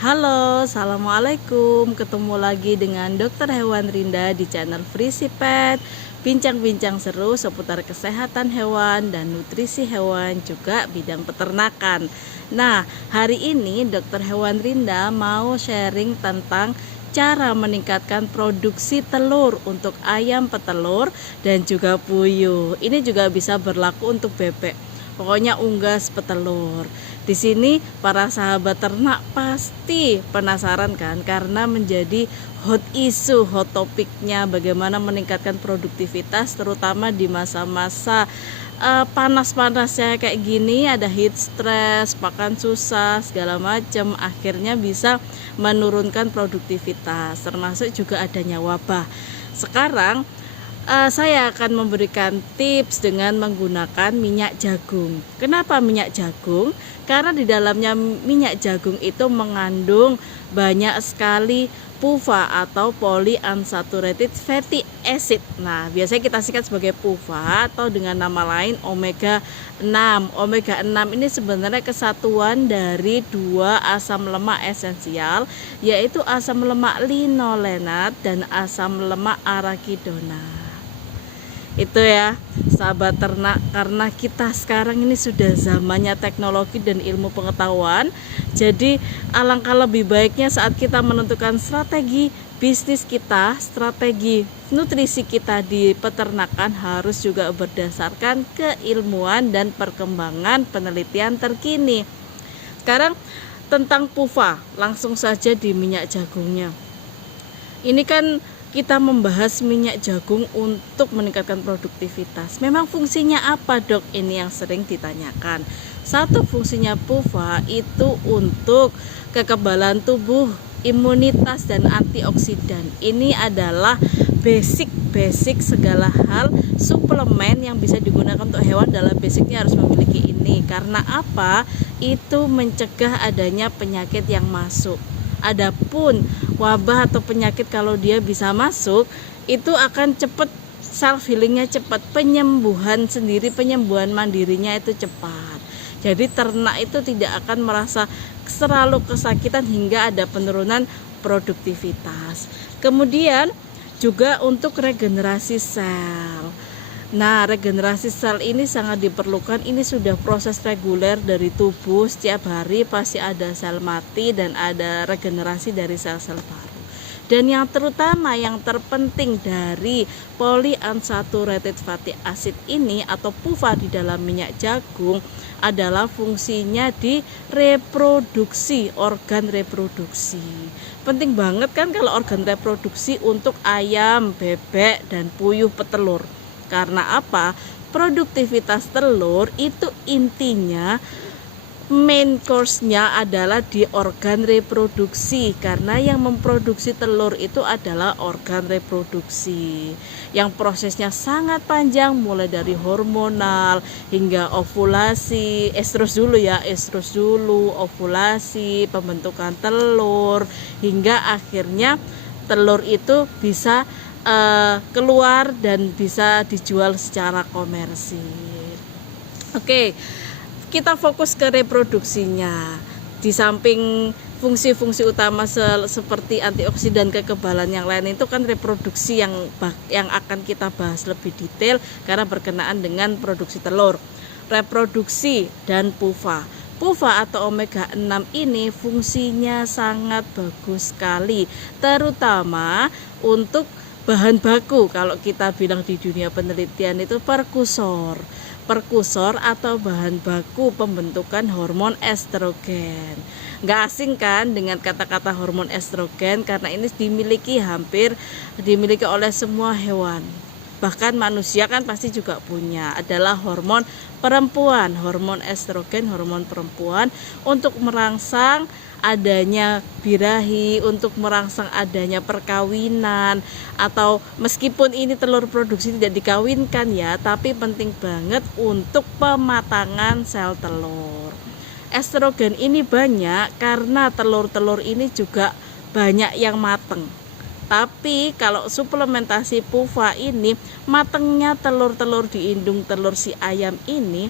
Halo, assalamualaikum. Ketemu lagi dengan Dokter Hewan Rinda di channel Frisi Pet. Bincang-bincang seru seputar kesehatan hewan dan nutrisi hewan, juga bidang peternakan. Nah, hari ini Dokter Hewan Rinda mau sharing tentang cara meningkatkan produksi telur untuk ayam petelur dan juga puyuh. Ini juga bisa berlaku untuk bebek. Pokoknya unggas petelur. Di sini para sahabat ternak pasti penasaran kan, karena menjadi hot issue, hot topiknya bagaimana meningkatkan produktivitas terutama di masa-masa panas-panasnya kayak gini, ada heat stress, pakan susah, segala macam, akhirnya bisa menurunkan produktivitas, termasuk juga adanya wabah. Sekarang saya akan memberikan tips dengan menggunakan minyak jagung. Kenapa minyak jagung? Karena di dalamnya minyak jagung itu mengandung banyak sekali PUFA atau polyunsaturated fatty acid. Nah, biasanya kita singkat sebagai PUFA atau dengan nama lain omega 6. Omega 6 ini sebenarnya kesatuan dari dua asam lemak esensial, yaitu asam lemak linolenat dan asam lemak arachidonat. Itu ya sahabat ternak, karena kita sekarang ini sudah zamannya teknologi dan ilmu pengetahuan. Jadi alangkah lebih baiknya saat kita menentukan strategi bisnis kita, strategi nutrisi kita di peternakan harus juga berdasarkan keilmuan dan perkembangan penelitian terkini. Sekarang tentang PUFA, langsung saja di minyak jagungnya. Ini kan kita membahas minyak jagung untuk meningkatkan produktivitas. Memang fungsinya apa, Dok? Ini yang sering ditanyakan. Satu, fungsinya PUFA itu untuk kekebalan tubuh, imunitas dan antioksidan. Ini adalah basic segala hal. Suplemen yang bisa digunakan untuk hewan dalam basicnya harus memiliki ini. Karena apa? Itu mencegah adanya penyakit yang masuk. Adapun wabah atau penyakit kalau dia bisa masuk, itu akan cepat, self healingnya cepat, penyembuhan sendiri, penyembuhan mandirinya itu cepat. Jadi ternak itu tidak akan merasa terlalu kesakitan hingga ada penurunan produktivitas. Kemudian juga untuk regenerasi sel. Nah, regenerasi sel ini sangat diperlukan. Ini sudah proses reguler dari tubuh, setiap hari pasti ada sel mati dan ada regenerasi dari sel-sel baru. Dan yang terutama, yang terpenting dari polyunsaturated fatty acid ini atau PUFA di dalam minyak jagung adalah fungsinya di reproduksi, organ reproduksi. Penting banget kan kalau organ reproduksi untuk ayam, bebek, dan puyuh petelur. Karena apa? Produktivitas telur itu intinya main course-nya adalah di organ reproduksi, karena yang memproduksi telur itu adalah organ reproduksi yang prosesnya sangat panjang, mulai dari hormonal hingga ovulasi, estrus dulu, ovulasi, pembentukan telur, hingga akhirnya telur itu bisa keluar dan bisa dijual secara komersil. Oke, kita fokus ke reproduksinya. Di samping fungsi-fungsi utama seperti antioksidan, kekebalan yang lain, itu kan reproduksi yang akan kita bahas lebih detail karena berkenaan dengan produksi telur. Reproduksi dan PUFA. PUFA atau omega 6 ini fungsinya sangat bagus sekali, terutama untuk bahan baku. Kalau kita bilang di dunia penelitian itu perkusor atau bahan baku pembentukan hormon estrogen. Nggak asing kan dengan kata-kata hormon estrogen, karena ini hampir dimiliki oleh semua hewan. Bahkan manusia kan pasti juga punya, adalah hormon perempuan, hormon estrogen, hormon perempuan untuk merangsang adanya birahi, untuk merangsang adanya perkawinan, atau meskipun ini telur produksi tidak dikawinkan ya, tapi penting banget untuk pematangan sel telur. Estrogen ini banyak karena telur-telur ini juga banyak yang mateng. Tapi kalau suplementasi PUFA ini, matengnya telur-telur di indung telur si ayam ini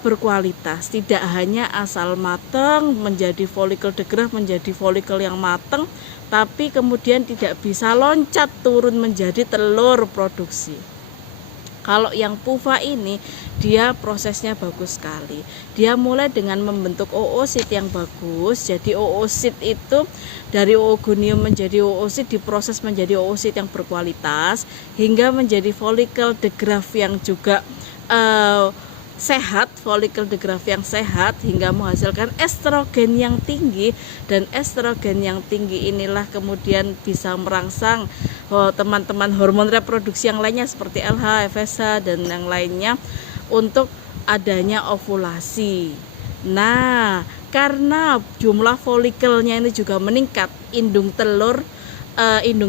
berkualitas, tidak hanya asal mateng menjadi follicle degraf, menjadi follicle yang mateng, tapi kemudian tidak bisa loncat turun menjadi telur produksi. Kalau yang pufa ini dia prosesnya bagus sekali. Dia mulai dengan membentuk oosit yang bagus. Jadi oosit itu dari oogonium menjadi oosit diproses menjadi oosit yang berkualitas hingga menjadi follicle degraf yang juga sehat, follicle degraf yang sehat hingga menghasilkan estrogen yang tinggi, dan estrogen yang tinggi inilah kemudian bisa merangsang teman-teman hormon reproduksi yang lainnya seperti LH, FSH dan yang lainnya untuk adanya ovulasi. Nah, karena jumlah follicle-nya ini juga meningkat, indung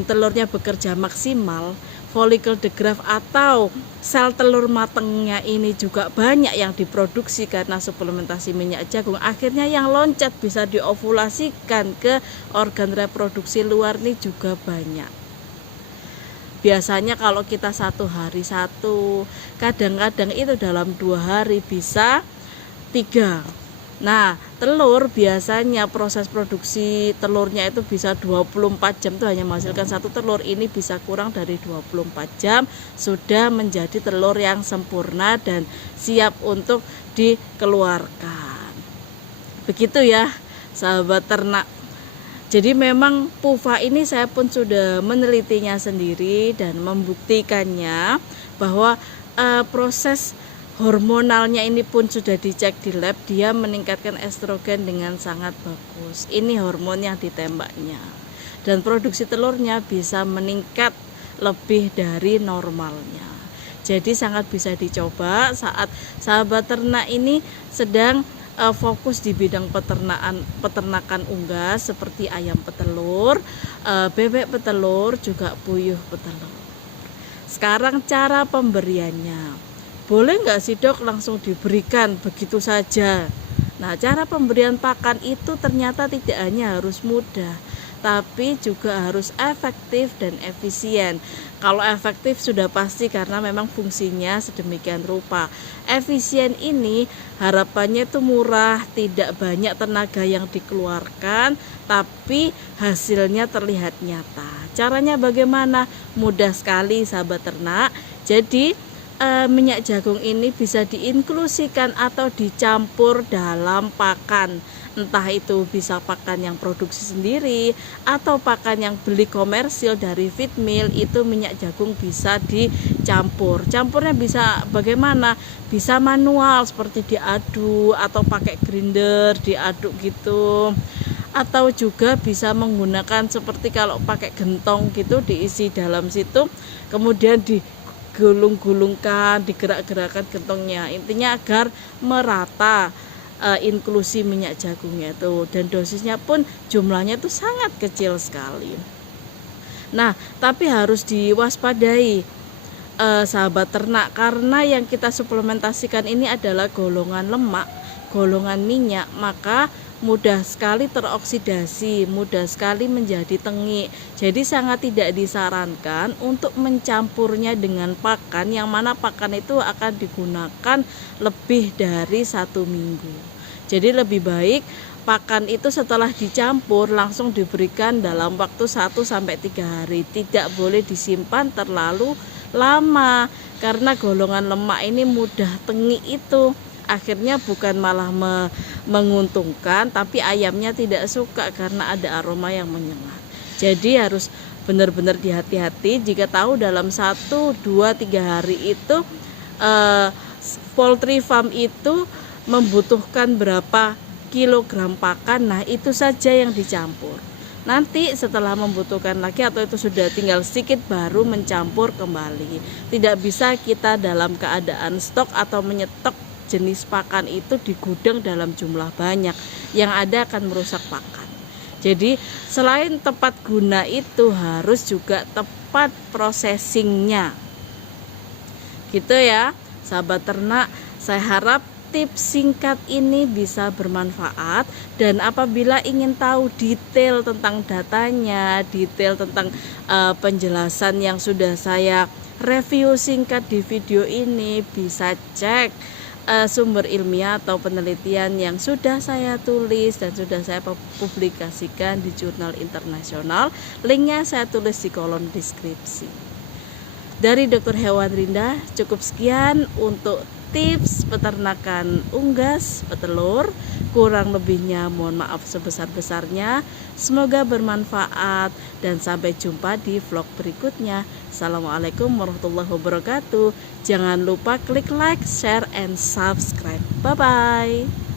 telurnya bekerja maksimal, follicle degraf atau sel telur matengnya ini juga banyak yang diproduksi karena suplementasi minyak jagung. Akhirnya yang loncat bisa diovulasikan ke organ reproduksi luar ini juga banyak. Biasanya kalau kita 1 hari 1, kadang-kadang itu dalam 2 hari bisa 3. Nah, telur biasanya proses produksi telurnya itu bisa 24 jam itu hanya menghasilkan 1 telur. Ini bisa kurang dari 24 jam sudah menjadi telur yang sempurna dan siap untuk dikeluarkan. Begitu ya, sahabat ternak. Jadi memang pufa ini saya pun sudah menelitinya sendiri dan membuktikannya bahwa proses hormonalnya ini pun sudah dicek di lab, dia meningkatkan estrogen dengan sangat bagus. Ini hormon yang ditembaknya. Dan produksi telurnya bisa meningkat lebih dari normalnya. Jadi sangat bisa dicoba saat sahabat ternak ini sedang fokus di bidang peternakan unggas seperti ayam petelur, bebek petelur, juga puyuh petelur. Sekarang cara pemberiannya. Boleh nggak sih dok langsung diberikan begitu saja? Nah, cara pemberian pakan itu ternyata tidak hanya harus mudah, tapi juga harus efektif dan efisien. Kalau efektif sudah pasti karena memang fungsinya sedemikian rupa. Efisien ini harapannya itu murah, tidak banyak tenaga yang dikeluarkan, tapi hasilnya terlihat nyata. Caranya bagaimana? Mudah sekali sahabat ternak. Jadi minyak jagung ini bisa diinklusikan atau dicampur dalam pakan, entah itu bisa pakan yang produksi sendiri atau pakan yang beli komersil dari feed mill. Itu minyak jagung bisa dicampur. Campurnya bisa bagaimana? Bisa manual seperti diaduk atau pakai grinder diaduk gitu, atau juga bisa menggunakan seperti kalau pakai gentong gitu, diisi dalam situ kemudian digulung-gulungkan, digerak-gerakkan gentongnya, intinya agar merata inklusi minyak jagungnya itu, dan dosisnya pun jumlahnya itu sangat kecil sekali. Nah, tapi harus diwaspadai sahabat ternak, karena yang kita suplementasikan ini adalah golongan lemak, golongan minyak, maka mudah sekali teroksidasi, mudah sekali menjadi tengik. Jadi sangat tidak disarankan untuk mencampurnya dengan pakan, yang mana pakan itu akan digunakan lebih dari 1 minggu. Jadi lebih baik pakan itu setelah dicampur langsung diberikan dalam waktu 1-3 hari. Tidak boleh disimpan terlalu lama karena golongan lemak ini mudah tengik itu. Akhirnya bukan malah menguntungkan, tapi ayamnya tidak suka karena ada aroma yang menyengat. Jadi harus benar-benar dihati-hati. Jika tahu dalam 1-2-3 hari itu poultry farm itu membutuhkan berapa kilogram pakan, nah itu saja yang dicampur. Nanti setelah membutuhkan lagi atau itu sudah tinggal sedikit baru mencampur kembali. Tidak bisa kita dalam keadaan stok atau menyetok jenis pakan itu di gudang dalam jumlah banyak, yang ada akan merusak pakan. Jadi selain tepat guna itu harus juga tepat processingnya. Gitu ya sahabat ternak, saya harap tips singkat ini bisa bermanfaat, dan apabila ingin tahu detail tentang datanya, detail tentang penjelasan yang sudah saya review singkat di video ini, bisa cek sumber ilmiah atau penelitian yang sudah saya tulis dan sudah saya publikasikan di jurnal internasional. Linknya saya tulis di kolom deskripsi. Dari Dr. Hewan Rinda cukup sekian untuk tips peternakan unggas petelur. Kurang lebihnya mohon maaf sebesar-besarnya. Semoga bermanfaat dan sampai jumpa di vlog berikutnya. Assalamualaikum warahmatullahi wabarakatuh. Jangan lupa klik like, share, and subscribe. Bye bye.